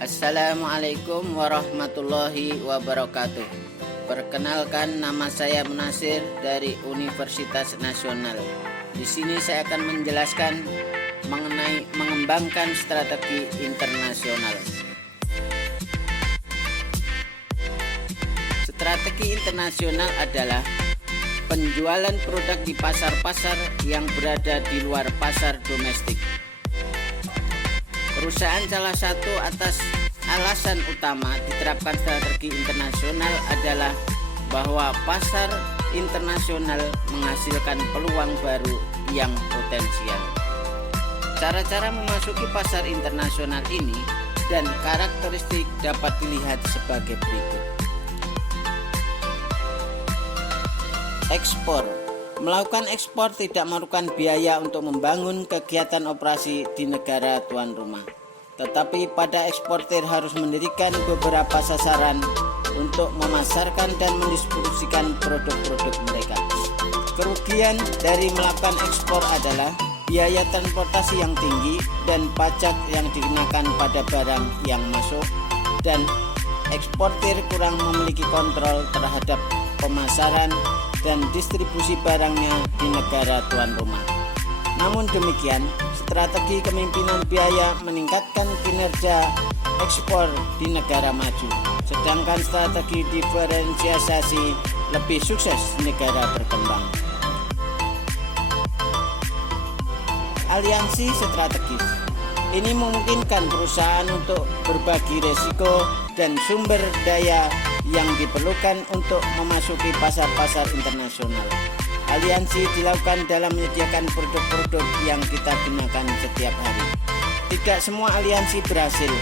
Assalamualaikum warahmatullahi wabarakatuh. Perkenalkan, nama saya Munasir dari Universitas Nasional. Di sini saya akan menjelaskan mengenai mengembangkan strategi internasional. Strategi internasional adalah penjualan produk di pasar-pasar yang berada di luar pasar domestik. Perusahaan salah satu atas alasan utama diterapkan strategi internasional adalah bahwa pasar internasional menghasilkan peluang baru yang potensial. Cara-cara memasuki pasar internasional ini dan karakteristik dapat dilihat sebagai berikut. Ekspor. Melakukan ekspor tidak memerlukan biaya untuk membangun kegiatan operasi di negara tuan rumah. Tetapi pada eksportir harus mendirikan beberapa sasaran untuk memasarkan dan mendistribusikan produk-produk mereka. Kerugian dari melakukan ekspor adalah biaya transportasi yang tinggi dan pajak yang dikenakan pada barang yang masuk, dan eksportir kurang memiliki kontrol terhadap pemasaran dan distribusi barangnya di negara tuan rumah. Namun demikian, strategi kepemimpinan biaya meningkatkan kinerja ekspor di negara maju, sedangkan strategi diferensiasi lebih sukses di negara berkembang. Aliansi strategis. Ini memungkinkan perusahaan untuk berbagi risiko dan sumber daya yang diperlukan untuk memasuki pasar-pasar internasional. Aliansi dilakukan dalam menyediakan produk-produk yang kita gunakan setiap hari. Tidak semua aliansi berhasil.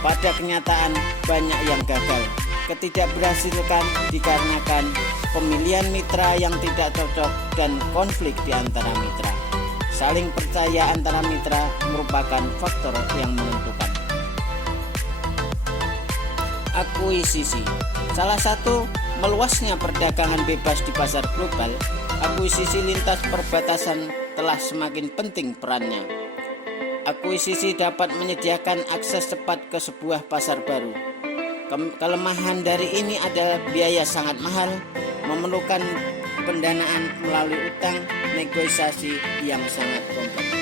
Pada kenyataan, banyak yang gagal. Ketidakberhasilan dikarenakan pemilihan mitra yang tidak cocok dan konflik di antara mitra. Saling percaya antara mitra merupakan faktor yang menentukan. Akuisisi. Salah satu meluasnya perdagangan bebas di pasar global, akuisisi lintas perbatasan telah semakin penting perannya. Akuisisi dapat menyediakan akses cepat ke sebuah pasar baru. Kelemahan dari ini adalah biaya sangat mahal, memerlukan pendanaan melalui utang, negosiasi yang sangat kompleks.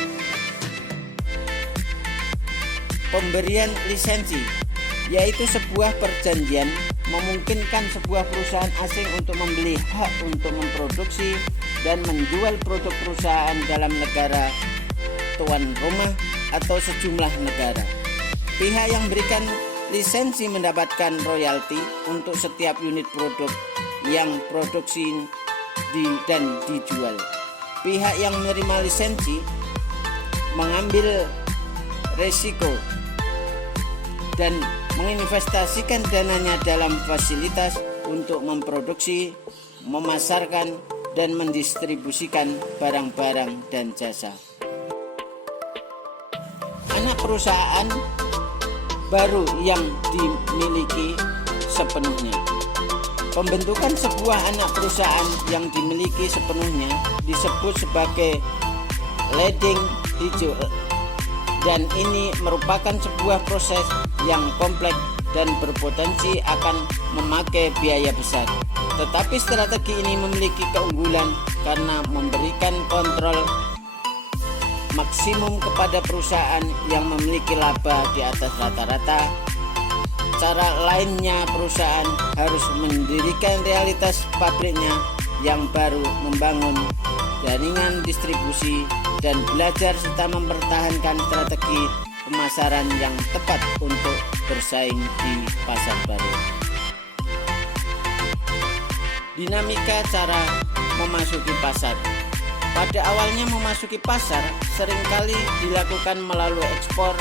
Pemberian lisensi, yaitu sebuah perjanjian memungkinkan sebuah perusahaan asing untuk membeli hak untuk memproduksi dan menjual produk perusahaan dalam negara tuan rumah atau sejumlah negara. Pihak yang memberikan lisensi mendapatkan royalti untuk setiap unit produk yang produksi dan dijual. Pihak yang menerima lisensi mengambil resiko dan menginvestasikan dananya dalam fasilitas untuk memproduksi, memasarkan, dan mendistribusikan barang-barang dan jasa. Anak perusahaan baru yang dimiliki sepenuhnya. Pembentukan sebuah anak perusahaan yang dimiliki sepenuhnya disebut sebagai leading hijau, dan ini merupakan sebuah proses yang kompleks dan berpotensi akan memakai biaya besar. Tetapi strategi ini memiliki keunggulan karena memberikan kontrol maksimum kepada perusahaan yang memiliki laba di atas rata-rata. Cara lainnya, perusahaan harus mendirikan realitas pabriknya yang baru, membangun jaringan distribusi, dan belajar serta mempertahankan strategi pemasaran yang tepat untuk bersaing di pasar baru. Dinamika cara memasuki pasar. Pada awalnya memasuki pasar seringkali dilakukan melalui ekspor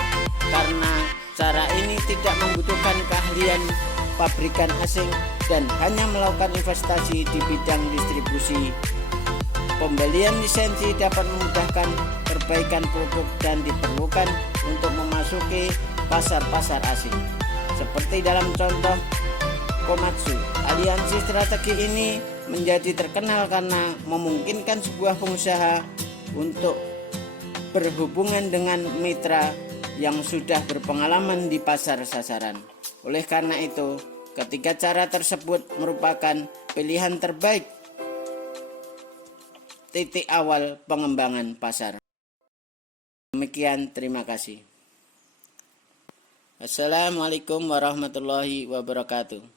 karena cara ini tidak membutuhkan keahlian pabrikan asing dan hanya melakukan investasi di bidang distribusi. Pembelian lisensi dapat memudahkan perbaikan produk dan diperlukan untuk memasuki pasar-pasar asing. Seperti dalam contoh Komatsu, aliansi strategi ini menjadi terkenal karena memungkinkan sebuah pengusaha untuk berhubungan dengan mitra yang sudah berpengalaman di pasar sasaran. Oleh karena itu, ketiga cara tersebut merupakan pilihan terbaik titik awal pengembangan pasar. Demikian, terima kasih. Assalamualaikum warahmatullahi wabarakatuh.